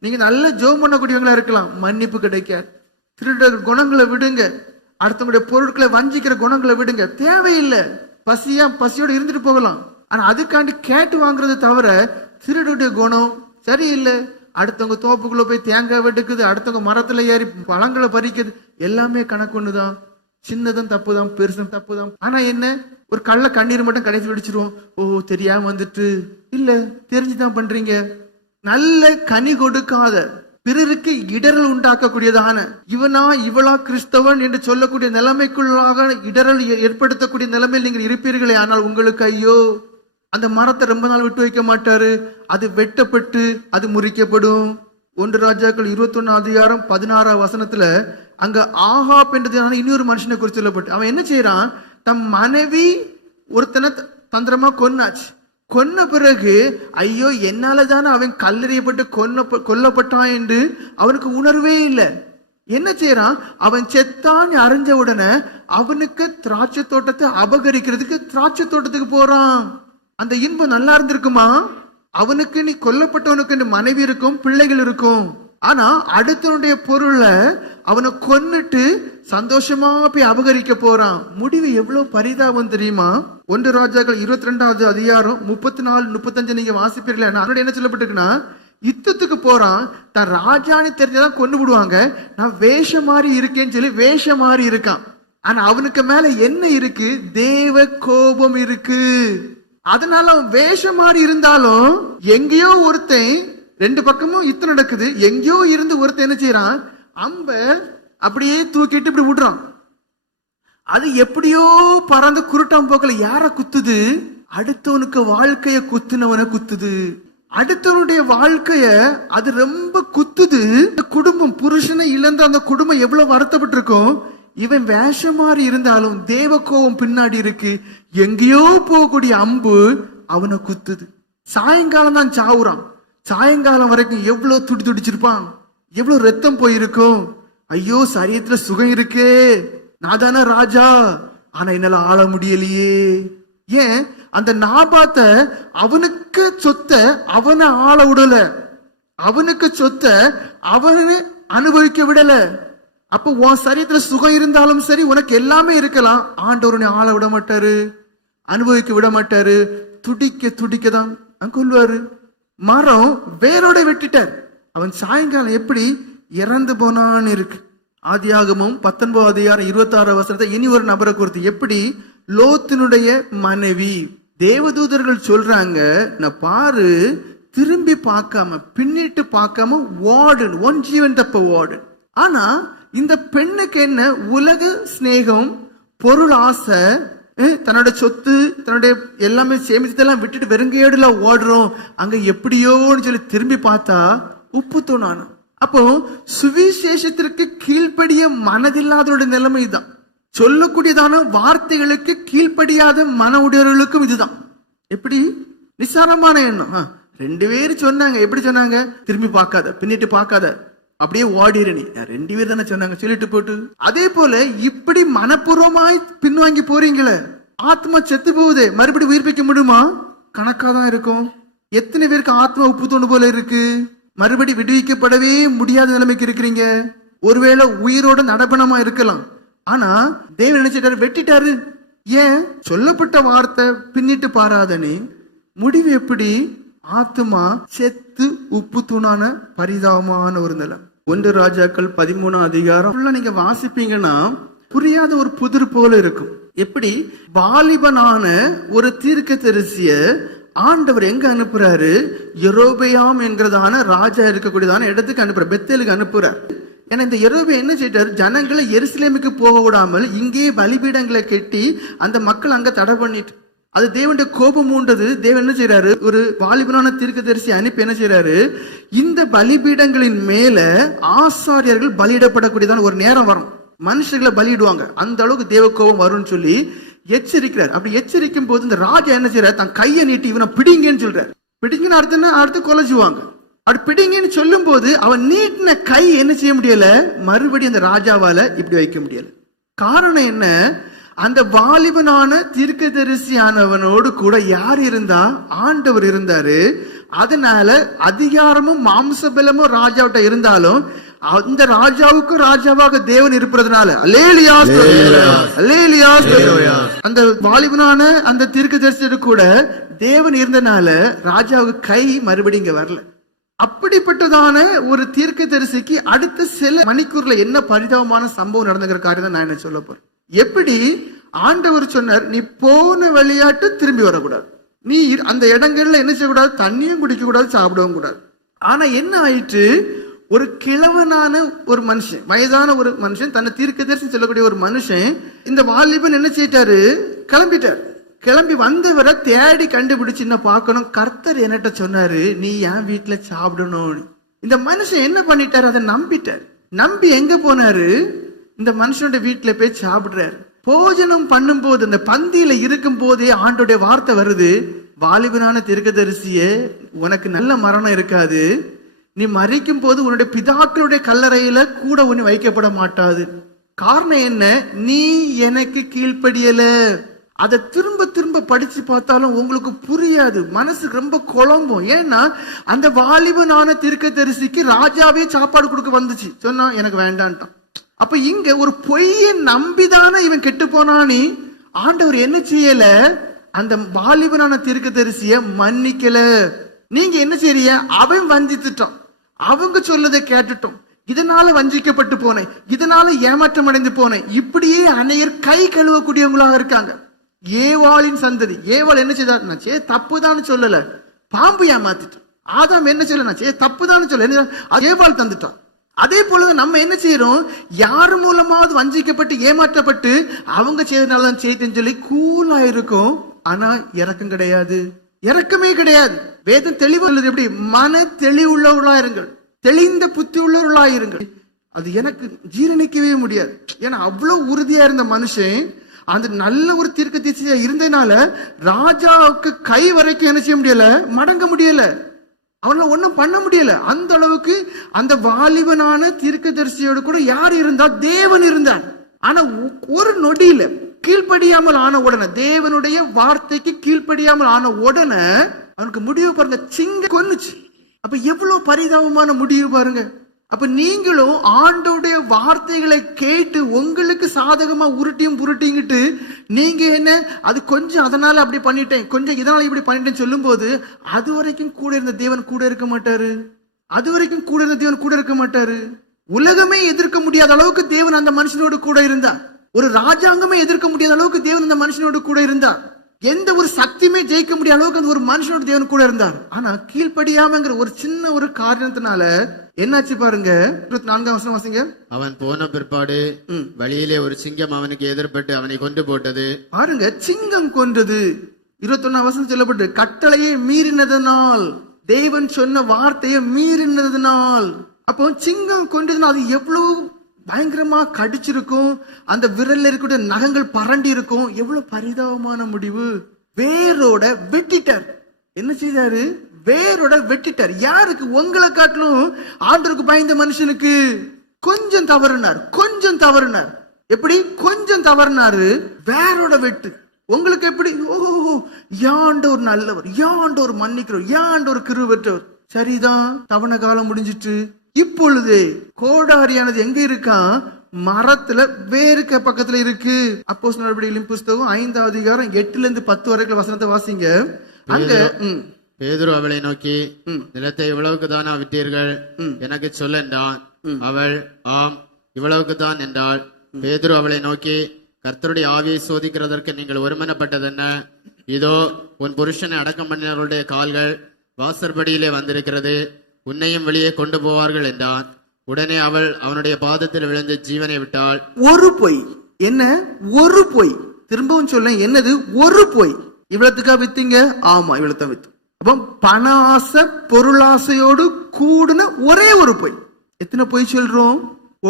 நீங்க நல்ல ஜெபம் பண்ணக்கூடியவங்களா இருக்கலாம், மன்னிப்பு கிடைக்காது. திருடர் குணங்களை விடுங்க, அடுத்தவங்களுடைய பொருட்களை வஞ்சிக்கிற குணங்களை விடுங்க, தேவையில்லை. பசியோட இருந்துட்டு போகலாம். ஆனா அதுக்காண்டி கேட்டு வாங்குறது தவிர திருடுடைய குணம் சரியில்லை. அடுத்தவங்க தோப்புக்குள்ள போய் தேங்காய் வெட்டுக்குது, அடுத்தவங்க மரத்துல ஏறி பழங்களை பறிக்குது, எல்லாமே கணக்கு ஒண்ணுதான். சின்னதும் தப்புதான், பெருசும் தப்புதான். ஆனா என்ன, ஒரு கள்ள கண்ணீர் மட்டும் கடைசி வெடிச்சிருவோம். ஓ தெரியாம வந்துட்டு, இல்ல தெரிஞ்சுதான் பண்றீங்க. நல்ல கனி கொடுக்காத, பிறருக்கு இடரல் உண்டாக்கக்கூடியதான, இவனா இவளா கிறிஸ்தவன் என்று சொல்லக்கூடிய நிலைமைக்குள்ளாக இடரல் ஏற்படுத்தக்கூடிய நிலைமையில் நீங்கள் இருப்பீர்களே, ஆனால் உங்களுக்கு ஐயோ. அந்த மரத்தை ரொம்ப நாள் விட்டு வைக்க மாட்டாரு, அது வெட்டப்பட்டு அது முறிக்கப்படும். 1 ராஜாக்கள் 21:16 அங்க ஆகாப் என்றதான இன்னொரு மனுஷனை குறித்து சொல்லப்பட்டு, அவன் என்ன செய்யறான், தம் மனைவி ஒருத்தனை தந்திரமா கொன்னாச்சு. கொன்ன பிறகு ஐயோ என்னாலதானே அவன் கல்லெறியப்பட்டு கொல்லப்பட்டான் என்று அவனுக்கு உணர்வே இல்லை. என்ன செய்யறான், அவன் செத்தான் அறிஞ்ச உடனே அவனுக்கு திராட்சை தோட்டத்தை அபகரிக்கிறதுக்கு திராட்சை தோட்டத்துக்கு போறான். அந்த இன்பம் நல்லா இருந்திருக்குமா? அவனுக்கு நீ கொல்லப்பட்டவனுக்கு மனைவி இருக்கும், பிள்ளைகள் இருக்கும். ஆனா அடுத்தவனுடைய பொருளை அவனை கொன்னுட்டு சந்தோஷமா போய் அபகரிக்க போறான். முடிவு எவ்வளவு பரிதாபம் தெரியுமா? 1 ராஜாக்கள் 22:34-35 நீங்க வாசிப்பீர்களா? அதோட என்ன சொல்லப்பட்டிருக்குன்னா, யுத்தத்துக்கு போறான், தான் ராஜான்னு தெரிஞ்சதான் கொண்டு விடுவாங்க, நான் வேஷம் மாறி இருக்கேன்னு சொல்லி வேஷம் மாறி இருக்கான். ஆனா அவனுக்கு மேல என்ன இருக்கு? தேவ கோபம் இருக்கு. அதனால அவன் வேஷம் மாறி இருந்தாலும் எங்கேயோ ஒருத்தன், 2 பக்கமும் யுத்தம் நடக்குது, எங்கேயோ இருந்து ஒருத்தன் என்ன செய்யறான், அம்ப அப்படியே தூக்கிட்டு இப்படி விடுறான். அது எப்படியோ பறந்து குருட்டாம் போக்கல யார குத்துது? அடுத்தவனுக்கு வாழ்க்கைய குத்துனவனை குத்துது. அடுத்தவனுடைய வாழ்க்கைய அது ரொம்ப குத்துது. குடும்பம், புருஷனை இழந்த அந்த குடும்பம் எவ்வளவு வருத்தப்பட்டிருக்கும். இவன் வேஷம் மாறி இருந்தாலும் தேவ கோபம் பின்னாடி இருக்கு. எங்கேயோ போகக்கூடிய அம்பு அவனை குத்துது. சாயங்காலம் தான் சாவுறான். சாயங்காலம் வரைக்கும் எவ்வளவு துடி துடிச்சிருப்பான், எவ்வளவு ரத்தம் போயிருக்கும். ஐயோ சரீரத்துல சுகம் இருக்கே, நான் தானே ராஜா, ஆனா என்னால ஆள முடியலையே. ஏன்? அந்த நாபாத்த அவனுக்கு சொத்த அவனை ஆள விடல, அவனுக்கு சொத்த அவனு அனுபவிக்க விடல. அப்ப உன் சரீரத்துல சுகம் இருந்தாலும் சரி, உனக்கு எல்லாமே இருக்கலாம், ஆண்டவரனை ஆள விட மாட்டாரு, அனுபவிக்க விட மாட்டாரு. துடிக்க துடிக்கதான் கொல்வாரு. மரம் வேரோட வெட்டிட்டார். அவன் சாயங்காலம் எப்படி இறந்து போனான்னு இருக்கு. ஆதியாகமம் 19:26 இனி ஒரு நபரை குறித்து, எப்படி லோத்தினுடைய மனைவி, தேவதூதர்கள் சொல்றாங்க, நான் பாரு, திரும்பி பார்க்காம பின்னிட்டு பார்க்காம வார்டன், ஒன் ஜீவன் தப்ப வார்டன். ஆனா இந்த பெண்ணுக்கு என்ன, உலக சிநேகம், பொருள் ஆசை, தன்னோட சொத்து, தன்னுடைய எல்லாமே சேமிச்சதெல்லாம் விட்டுட்டு வெறுங்கையோடுல ஓடுறோம். அங்க எப்படியோன்னு சொல்லி திரும்பி பார்த்தா உப்பு தூணான. அப்போ சுவிசேஷத்திற்கு கீழ்ப்படிய மனதில்லாதோட நிலைமை தான். சொல்லக்கூடியதான வார்த்தைகளுக்கு கீழ்ப்படியாத மன உடையவர்களுக்கும் இதுதான். எப்படி நிசாரமான எண்ணம். 2 பேர் சொன்னாங்க. எப்படி சொன்னாங்க? திரும்பி பார்க்காத, பின்னிட்டு பார்க்காத, அப்படியே ஓடிடு. நீ 2 பேர் தானே சொன்னாங்க, சொல்லிட்டு போட்டு. அதே போல இப்படி மனப்பூர்வமாய் பின்வாங்கி போறீங்களே, ஆத்மா செத்து போகுதே, மறுபடியும் உயிர்ப்பிக்க முடியுமா? கணக்காதான் இருக்கும். எத்தனை பேருக்கு ஆத்மா உப்பு தோண்டு போல இருக்கு, மறுபடி விடுவிக்கப்படவே முடியாத நிலைமைக்கு இருக்கிறீங்க. ஒருவேளை உயிரோட நடப்பணமா இருக்கலாம், ஆனா தேவன் நினைச்சிட்டாரு, வெட்டிட்டாரு. ஏன்? சொல்லப்பட்ட வார்த்தை பின்னிட்டு பாராதனே. முடிவு எப்படி? ஆத்மா செத்து உப்பு தூணான பரிதாபமான ஒரு நிலை. 1 ராஜாக்கள் 13 அதிகாரம் நீங்க வாசிப்பீங்கன்னா, புரியாத ஒரு புதிர் போல இருக்கும். எப்படி வாலிபனான ஒரு தீர்க்கதரிசிய ஆண்டவர் எங்க அனுப்புறாரு? யெரொபெயாம் என்கிறதான ராஜா இருக்கக்கூடியதான இடத்துக்கு அனுப்புறார், பெத்தேலுக்கு அனுப்புறார். ஏன்னா இந்த யெரொபெயாம் என்ன செய்தார்? ஜனங்களை எருசலேமுக்கு போக விடாமல் இங்கே பலிபீடங்களை கட்டி அந்த மக்கள் அங்க தடை பண்ணிட்டு, அது தேவனுடைய கோபம் உண்டது. தேவன் என்ன செய்யறாரு? ஒரு வாலிபனான தீர்க்கதரிசி அனுப்பி என்ன செய்யறாரு? இந்த பலிபீடங்களின் மேல ஆசாரியர்கள் பலியிடப்படக்கூடியதான ஒரு நேரம் வரும், மனுஷர்களை பலியிடுவாங்க, அந்த அளவுக்கு தேவ கோபம் வரும்னு சொல்லி எச்சரிக்கிறார். அப்படி எச்சரிக்கும் போது இந்த ராஜா என்ன செய்யறாரு? தன் கையை நீட்டி இவனை பிடிங்கன்னு சொல்றாரு. பிடிங்கன்னு அடுத்து கொலைச்சுவாங்க. அப்படி பிடிங்கன்னு சொல்லும் போது அவன் நீட்டின கை என்ன செய்ய முடியல? மறுபடியும் அந்த ராஜாவால இப்படி வைக்க முடியல. காரணம் என்ன? அந்த வாலிபனான தீர்க்கதரிசியானவனோடு கூட யார் இருந்தா? ஆண்டவர் இருந்தாரு. அதனால அதிகாரமும் மாம்ச பலமும் ராஜாவிட்ட இருந்தாலும் அந்த ராஜாவுக்கு ராஜாவாக தேவன் இருப்பதனால அல்லேலூயா அல்லேலூயா, அந்த வாலிபனான அந்த தீர்க்கதரிசியோடு கூட தேவன் இருந்தனால ராஜாவுக்கு கை மறுபடியும் இங்க வரல. அப்படிப்பட்டதான ஒரு தீர்க்கதரிசிக்கு அடுத்த சில மணிக்கூர்ல என்ன பரிதாபமான சம்பவம் நடந்துகிற காரியம் தான் நான் என்ன சொல்ல போறேன். எப்படி ஆண்டவர் சொன்னார், நீ போன வழியாட்டு திரும்பி வரக்கூடாது, நீ அந்த இடங்கள்ல என்ன செய்யக்கூடாது? தண்ணியும் குடிக்க கூடாது, சாப்பிடவும் கூடாது. ஆனா என்ன ஆயிற்று? ஒரு கிழவனான ஒரு மனுஷன், வயதான ஒரு மனுஷன், தன்னை தீர்க்கதரிசி சொல்லக்கூடிய ஒரு மனுஷன், இந்த வாலிபன் என்ன செய்யிட்டாரு? கிளம்பிட்டார். கிளம்பி வந்தவரை தேடி கண்டுபிடிச்சு என்ன பார்க்கணும், கர்த்தர் என்னட்ட சொன்னாரு நீ என் வீட்டுல சாப்பிடணும். இந்த மனுஷன் என்ன பண்ணிட்டாரு? அதை நம்பிட்டார். நம்பி எங்க போனாரு? இந்த மனுஷனோட வீட்டுல போய் சாப்பிடுறாரு. போஜனம் பண்ணும் போது, இந்த பந்தியில இருக்கும் போதே ஆண்டோடைய வார்த்தை வருது, வாலிபனான தீர்க்கதரிசியே, உனக்கு நல்ல மரணம் இருக்காது, நீ மரிக்கும் போது உன்னுடைய பிதாக்களுடைய கல்லறையில கூட உன்னை வைக்கப்பட மாட்டாது. காரணம் என்ன? நீ எனக்கு கீழ்ப்படியல. அதை திரும்ப திரும்ப படிச்சு பார்த்தாலும் உங்களுக்கு புரியாது, மனசுக்கு ரொம்ப குழம்பும். ஏன்னா அந்த வாலிபனான தீர்க்கதரிசிக்கு ராஜாவே சாப்பாடு கொடுக்க வந்துச்சு, சொன்னா எனக்கு வேண்டான்ட்டான். அப்ப இங்க ஒரு பொய்யை நம்பிதானே இவன் கெட்டு போனானி. ஆண்டவர் என்ன செய்யல? அந்த வாலிபனான தீர்க்கதரிசிய மன்னிக்கல. நீங்க என்ன செய்ய? அவன் வஞ்சித்துட்டான், அவங்க சொல்லதை கேட்டுட்டோம், இதனால வஞ்சிக்கப்பட்டு போனேன், இதனால ஏமாற்றம் அடைந்து போனேன். இப்படியே அநேகர் கை கழுவக்கூடியவங்களாக இருக்காங்க. ஏவாளின் சந்ததி. ஏவாள் என்ன செய்தார்? நான் சே தப்புதான் சொல்லல, பாம்பு ஏமாத்திட்டான். ஆதாம் என்ன சொல்ல? நான் சே தப்புதான் சொல்ல, ஏவாள் தந்துட்டான். அதே போலதான் நம்ம என்ன செய்யறோம்? யார் மூலமாவது வஞ்சிக்கப்பட்டு ஏமாற்றப்பட்டு அவங்க செய்தனாலதான் செய்தேன்னு சொல்லி கூலா இருக்கும். ஆனா இறக்கம் கிடையாது, இறக்கமே கிடையாது. வேதம் தெளிவுள்ளது. எப்படி? மன தெளிவுள்ளவர்களா இருங்கள், தெளிந்த புத்தி உள்ளவர்களா இருங்கள். அது எனக்கு ஜீரணிக்கவே முடியாது. ஏன்னா அவ்வளவு உறுதியா இருந்த மனுஷன் அந்த நல்ல ஒரு தீர்க்கதரிசியா இருந்தனால ராஜாவுக்கு கை வரைக்கும் என்ன செய்ய முடியல? மடங்க முடியல, அவனால ஒண்ணும் பண்ண முடியல. அந்த அளவுக்கு அந்த வாலிபனான தீர்க்கதரிசியோடு கூட யார் இருந்தா? தேவன் இருந்தான். ஆனா ஒரு நொடியில கீழ்ப்படியாமல் ஆன உடனே, தேவனுடைய வார்த்தைக்கு கீழ்ப்படியாமல் ஆன உடனே அவனுக்கு முடிவு பாருங்க, சிங்க கொன்னுச்சு. அப்ப எவ்வளவு பரிதாபமான முடிவு பாருங்க. அப்ப நீங்களும் ஆண்டோடைய வார்த்தைகளை கேட்டு உங்களுக்கு சாதகமா உருட்டியும் புருட்டிங்கிட்டு நீங்க என்ன, அது கொஞ்சம் அதனால அப்படி பண்ணிட்டேன், கொஞ்சம் இதனால இப்படி பண்ணிட்டேன்னு சொல்லும் போது அது வரைக்கும் கூட இருந்த தேவன் கூட இருக்க மாட்டாரு. அது வரைக்கும் கூட இருந்த தேவன் கூட இருக்க மாட்டாரு. உலகமே எதிர்க்க முடியாத அளவுக்கு தேவன் அந்த மனுஷனோடு கூட இருந்தார். ஒரு ராஜாங்கமே எதிர்க்க முடியாத அளவுக்கு தேவன் அந்த மனுஷனோடு கூட இருந்தார். எந்த ஒரு சக்தியுமே ஜெயிக்க முடியாத அளவுக்கு அந்த ஒரு மனுஷனோட தேவன் கூட இருந்தார். ஆனா கீழ்ப்படியாமங்கிற ஒரு சின்ன ஒரு காரணத்தினால என்னாச்சு பாருங்க. 4ஆம் வசனம் வாசிங்க. அவன் போன பிற்பாடு வழியிலே ஒரு சிங்கம் அவனுக்கு எதிர்பட்டு அவனை கொண்டு போட்டது. பாருங்க, சிங்கம் கொன்றது. 21ஆம் வசனம் சொல்லப்பட்டு கட்டளையை மீறினதனால், தேவன் சொன்ன வார்த்தையை மீறினதனால். அப்போ சிங்கம் கொண்டதுன்னா அது எவ்வளவு பயங்கரமா கடிச்சிருக்கும், அந்த விரல்ல இருக்கிற நகங்கள் பரண்டி இருக்கும். எவ்வளவு பரிதாபமான முடிவு. வேரோட வெட்டிட்டார். என்ன செய்தாரு? வேரோட வெட்டிட்டார். யாருக்கு? உங்களை காட்டிலும் ஆண்டவருக்கு பயந்த மனுஷனுக்கு. கொஞ்சம் தவறுனார். எப்படி கொஞ்சம் தவறுனாரு? வேரோட வெட்டு. உங்களுக்கு எப்படி? ஓஹோ, யாண்டவர் நல்லவர், யாண்டவர் மன்னிக்கிறவர், யாண்டவர் கிருபையற்றவர். சரிதான், தவணை காலம் முடிஞ்சிட்டு. இப்பொழுது கோடாரியானது எங்க இருக்கா? மரத்துல வேருக்கு பக்கத்துல இருக்கு. அப்போஸ்தலர் நடவடிக்கைகளின் புஸ்தகம் 5ஆம் அதிகாரம் 8-10 வரைக்கும் வசனத்தை வாசிங்க. அங்க பேதுரு அவளை நோக்கி, நிலத்தை இவ்வளவுக்கு தானா விட்டீர்கள்? எனக்கு சொல்ல என்றான். அவள், ஆம், இவ்வளவுக்கு தான் என்றாள். பேதுரு அவளை நோக்கி, கர்த்தருடைய ஆவியை சோதிக்கிறதற்கு நீங்கள் ஒருமனப்பட்டதென்ன? இதோ உன் புருஷனை அடக்கம் பண்ணினவர்களுடைய கால்கள் வாசற்படியிலே வந்திருக்கிறது, உன்னையும் வெளியே கொண்டு போவார்கள் என்றான். உடனே அவள் அவனுடைய பாதத்தில் விழுந்து ஜீவனை விட்டாள். ஒரு பொய். என்ன? ஒரு பொய். திரும்பவும் சொல்ல, என்னது? ஒரு பொய். இவ்வளவுக்கா வித்தீங்க? ஆமா, இவ்வளவுதான் வித்தோம். அப்போ பண ஆசை, பொருளாசையோடு கூடுன ஒரே ஒரு பொய். எத்தனை பொய் சொல்றோம்?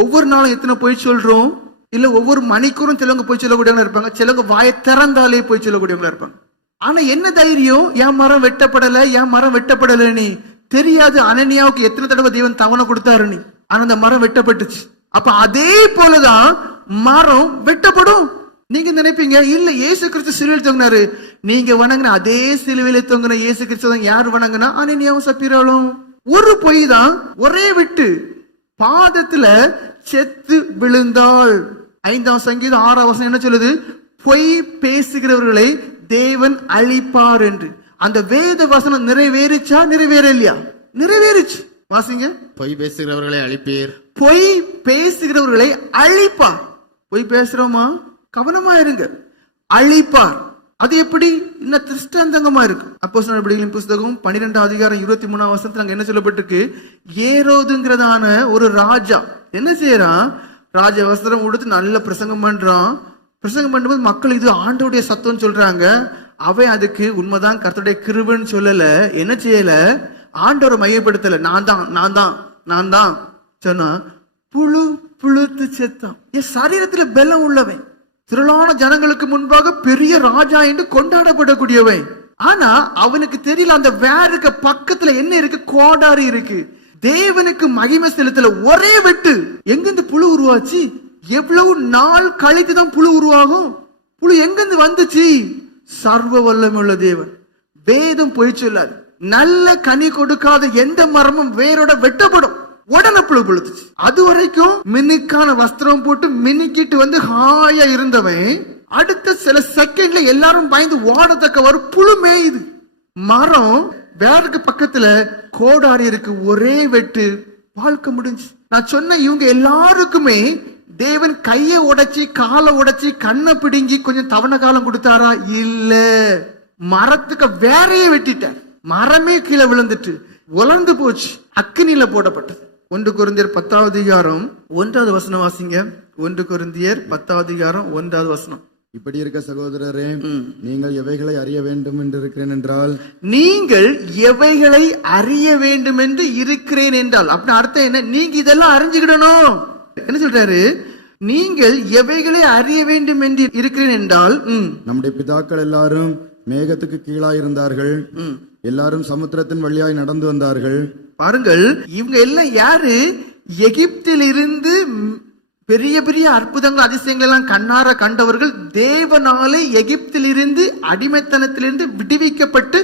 ஒவ்வொரு நாளும் எத்தனை பொய் சொல்றோம்? இல்ல ஒவ்வொரு மணிக்கூறும் சிலவங்க பொய் சொல்லக்கூடியவங்களா இருப்பாங்க, சிலவங்க வாயை திறந்தாலே பொய் சொல்லக்கூடியவங்களா இருப்பாங்க. ஆனா என்ன தைரியம்? என் மரம் வெட்டப்படல, என் மரம் வெட்டப்படல. நீ தெரியாது அனனியாவுக்கு எத்தனை தடவை தேவன் தவணை கொடுத்தாரு நீ. ஆனா அந்த மரம் வெட்டப்பட்டுச்சு. அப்ப அதே போலதான் மரம் வெட்டப்படும். நீங்க நினைப்பீங்க, இல்ல இயேசு கிறிஸ்து சிலுவையில் தொங்கினாரு. நீங்க வணங்கின அதே சிலுவையில தொங்கின இயேசு கிறிஸ்து யாரு வணங்கினா? அனனியாவும் சப்பீராலும். ஒரு பொய் தான், ஒரே விட்டு. பாதத்துல செத்து விழுந்தாள். 5ஆம் சங்கீதம் 6ஆம் வசனம் என்ன சொல்லுது? பொய் பேசுகிறவர்களை தேவன் அழிப்பார் என்று. அந்த வேத வசனம் நிறைவேறிச்சா? நிறைவேறலையா? நிறைவேறிச்சு. வாசிங்க. பொய் பேசுகிறவர்களை அழிப்பீர். பொய் பேசுகிறவர்களை அழிப்பார். பொய் பேசுறோமா? கவனமா இருங்க. அழிப்பார். அது எப்படி? இன்னும் திருஷ்டாந்தங்கமா இருக்கு. அப்போஸ்தலர் நடபடிகளின் புஸ்தகம் 12ஆம் அதிகாரம் 23ஆம் வசனத்துல அங்க என்ன சொல்லப்பட்டிருக்கு? ஏரோதுங்கிறதான ஒரு ராஜா என்ன செய்யறான்? ராஜ வஸ்திரம் உடுத்து நல்ல பிரசங்கம் பண்றான். பிரசங்கம் பண்ணும்போது மக்கள் இது ஆண்டவருடைய சத்தம் சொல்றாங்க. அவன் அதுக்கு உண்மைதான் கர்த்தருடைய கிருபைன்னு சொல்லல. என்ன செய்யல? ஆண்டவரை மையப்படுத்தல. நான் தான் சொன்னா புழு புழுத்து செத்தான். என் சரீரத்துல பலம் உள்ளவன், திரளான ஜனங்களுக்கு முன்பாக பெரிய ராஜா என்று கொண்டாடப்படக்கூடியவன். ஆனா அவனுக்கு தெரியல அந்த வேருக்கு பக்கத்துல என்ன இருக்கு? கோடாரி இருக்கு. தேவனுக்கு மகிமை செலுத்தல. ஒரே வெட்டு. எங்கிருந்து புழு உருவாச்சு? எவ்வளவு நாள் கழித்து தான் புழு உருவாகும்? புழு எங்கிருந்து வந்துச்சு? சர்வ வல்லமையுள்ள தேவன். வேதம் பொய் சொல்லாது. நல்ல கனி கொடுக்காத எந்த மரமும் வேரோட வெட்டப்படும். உடனே புழு புழுத்துச்சு. அது வரைக்கும் மின்னுக்கான வஸ்திரம் போட்டு மின்னிக்கிட்டு வந்து ஹாயா இருந்தவன் அடுத்த சில செகண்ட்ல எல்லாரும் பயந்து ஓடத்தக்கவாறு புழு மேயுது. மரம் வேருக்கு பக்கத்துல கோடாரி இருக்கு. ஒரே வெட்டு, வாழ்க்கை முடிஞ்சு. நான் சொன்ன இவங்க எல்லாருக்குமே தேவன் கையை உடைச்சி, காலை உடைச்சி, கண்ணை பிடுங்கி கொஞ்சம் தவணை காலம் கொடுத்தாரா? இல்ல. மரத்துக்கு வேறையே வெட்டிட்டார். மரமே கீழே விழுந்துட்டு உலர்ந்து போச்சு, அக்கினியில போடப்பட்டது. 1 கொரிந்தியர் 10ஆம் அதிகாரம் 1வது வசனம் வாசிங்க. 1 கொரிந்தியர் 10ஆம் அதிகாரம் 1வது வசனம். இப்படி இருக்க சகோதரரே, நீங்கள் எவைகளை அறிய வேண்டும் என்று இருக்கிறேன் என்றால், நீங்கள் எவைகளை அறிய வேண்டும் என்று இருக்கிறேன் என்றால் அப்படின்னு அர்த்தம் என்ன? நீங்க இதெல்லாம் அறிஞ்சுக்கிடணும். என்ன சொல்றாரு? நீங்கள் எவைகளை அறிய வேண்டும் என்று இருக்கிறேன் என்றால், நம்முடைய பிதாக்கள் எல்லாரும் மேகத்துக்கு கீழாய் இருந்தார்கள், எல்லாரும் சமுத்திரத்தின் வழியாய் நடந்து வந்தார்கள். பாருங்கள், இவங்க எல்லாம் யாரு? எகிப்தில் இருந்து பெரிய பெரிய அற்புதங்கள் அதிசயங்கள் எல்லாம் கண்ணார கண்டவர்கள். தேவனாலே எகிப்தில் இருந்து அடிமைத்தனத்திலிருந்து விடுவிக்கப்பட்டு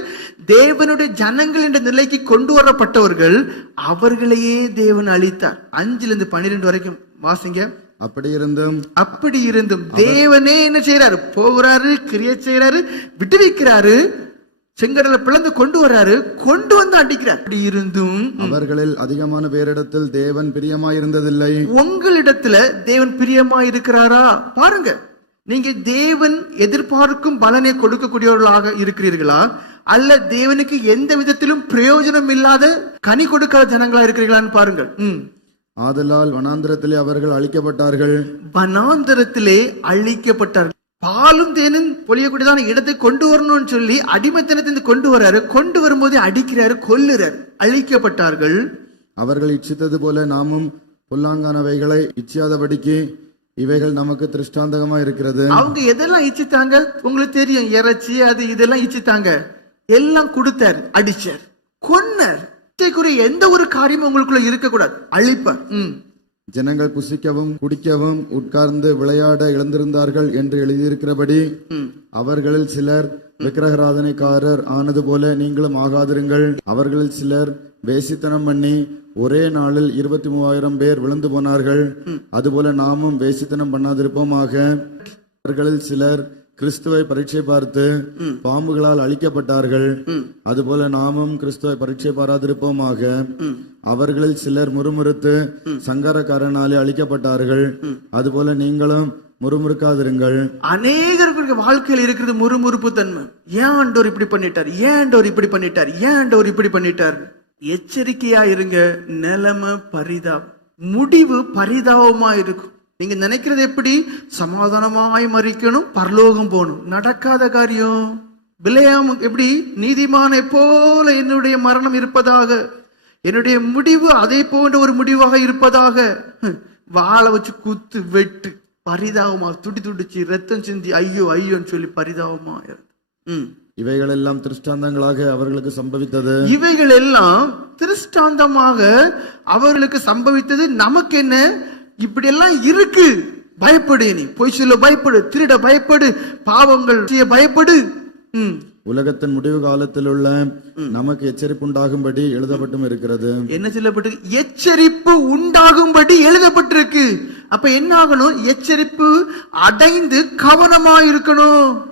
தேவனுடைய ஜனங்கள் என்ற நிலைக்கு கொண்டு வரப்பட்டவர்கள். அவர்களையே தேவன் அளித்தார். 5-12 வரைக்கும் வாசிங்க. அப்படி இருந்தும் தேவனே என்ன செய்யறாரு? போகிறாரு, கிரியை செய்யறாரு, விடுவிக்கிறாரு, செங்கடலை பிளந்து கொண்டு வர்றாரு, கொண்டு வந்து அடிக்கிறார். அப்படி இருந்தும் அவர்களில் அதிகமான பேரிடத்தில் தேவன் பிரியமாயிருந்ததில்லை. உங்களிடத்துல தேவன் பிரியமாயிருக்கிறாரா? பாருங்க, நீங்க தேவன் எதிர்பார்க்கும் பலனை கொடுக்கக்கூடியவர்களாக இருக்கிறீர்களா, அல்ல தேவனுக்கு எந்த விதத்திலும் பிரயோஜனம் இல்லாத கனி கொடுக்காத ஜனங்களா இருக்கிறீங்களான்னு பாருங்கள். ஆதலால் வனாந்திரத்திலே அவர்கள் அழிக்கப்பட்டார்கள். வனாந்திரத்திலே அழிக்கப்பட்டார்கள். பாலும் தேனும் பொழியக்கூடியதான இடத்தை கொண்டு வரணும்னு சொல்லி அடிமைத்தனத்தை கொண்டு வர்றாரு. கொண்டு வரும்போது அடிக்கிறாரு, கொல்லுறாரு. அழிக்கப்பட்டார்கள். அவர்கள் இச்சித்தது போல நாமும் பொல்லாங்கானவைகளை இச்சியாதபடிக்கு இவைகள் நமக்கு திருஷ்டாந்தகமா இருக்கிறது. அவங்க எதெல்லாம் இச்சித்தாங்க உங்களுக்கு தெரியும். இறைச்சி அது இதெல்லாம் இச்சித்தாங்க. எல்லாம் கொடுத்தார், அடிச்சார், கொன்னார். எந்த ஒரு காரியமும் உங்களுக்குள்ள இருக்கக்கூடாது. அழிப்பார். ஜனங்கள் புசிக்கவும் குடிக்கவும் உட்கார்ந்து விளையாட இழந்திருந்தார்கள் என்று எழுதியிருக்கிறபடி அவர்களில் சிலர் விக்கிரகராதனைக்காரர் ஆனது போல நீங்களும் ஆகாதிருங்கள். அவர்களில் சிலர் வேசித்தனம் பண்ணி ஒரே நாளில் 23,000 பேர் விழுந்து போனார்கள். அதுபோல நாமும் வேசித்தனம் பண்ணாதிருப்போமாக. அவர்களில் சிலர் கிறிஸ்துவை பரீட்சை பார்த்து பாம்புகளால் அழிக்கப்பட்டார்கள். அதுபோல நாமும் கிறிஸ்துவை பரீட்சை பாராதிருப்போமாக. அவர்களில் சிலர் முறுமுறுத்து சங்கரக்காரனாலே அழிக்கப்பட்டார்கள். அதுபோல நீங்களும் முறுமுறுக்காதிருங்கள். அநேகர்களுக்கு வாழ்க்கையில் இருக்கிறது முறுமுறுப்பு தன்மை. ஏன் ஆண்டவர் இப்படி பண்ணிட்டார், ஏன் ஆண்டவர் இப்படி பண்ணிட்டார், ஏன் ஆண்டவர் இப்படி பண்ணிட்டார். எச்சரிக்கையா இருங்க. நிலைமை பரிதாபம், முடிவு பரிதாபமா இருக்கும். நீங்க நினைக்கிறது எப்படி, சமாதானமாய் மறிக்கணும், பரலோகம் போகணும். நடக்காத காரியம். பிலேயாம் எப்படி, நீதிமானை போல என்னுடைய மரணம் இருப்பதாக, என்னுடைய முடிவு அதே போன்ற ஒரு முடிவாக இருப்பதாக. வாழை வச்சு குத்து வெட்டு, பரிதாபமா துடி துடிச்சு ரத்தம் சிந்தி ஐயோ ஐயோன்னு சொல்லி பரிதாபமா இருக்கு. இவைகளெல்லாம் திருஷ்டாந்தங்களாக அவர்களுக்கு சம்பவித்தது. இவைகள் எல்லாம் திருஷ்டாந்தமாக அவர்களுக்கு சம்பவித்தது. நமக்கு என்ன, இப்படி எல்லாம் இருக்கு, பயப்படு, நீ பொய் சொல்ல பயப்படு, திருட பயப்படு, பாவங்கள் செய்ய பயப்படு. உலகத்தின் முடிவு காலத்தில் உள்ள நமக்கு எச்சரிப்பு உண்டாகும்படி எழுதப்பட்டும் இருக்கிறது. என்ன சொல்லப்பட்டு, எச்சரிப்பு உண்டாகும்படி எழுதப்பட்டிருக்கு. அப்ப என்ன ஆகணும், எச்சரிப்பு அடைந்து கவனமா இருக்கணும்.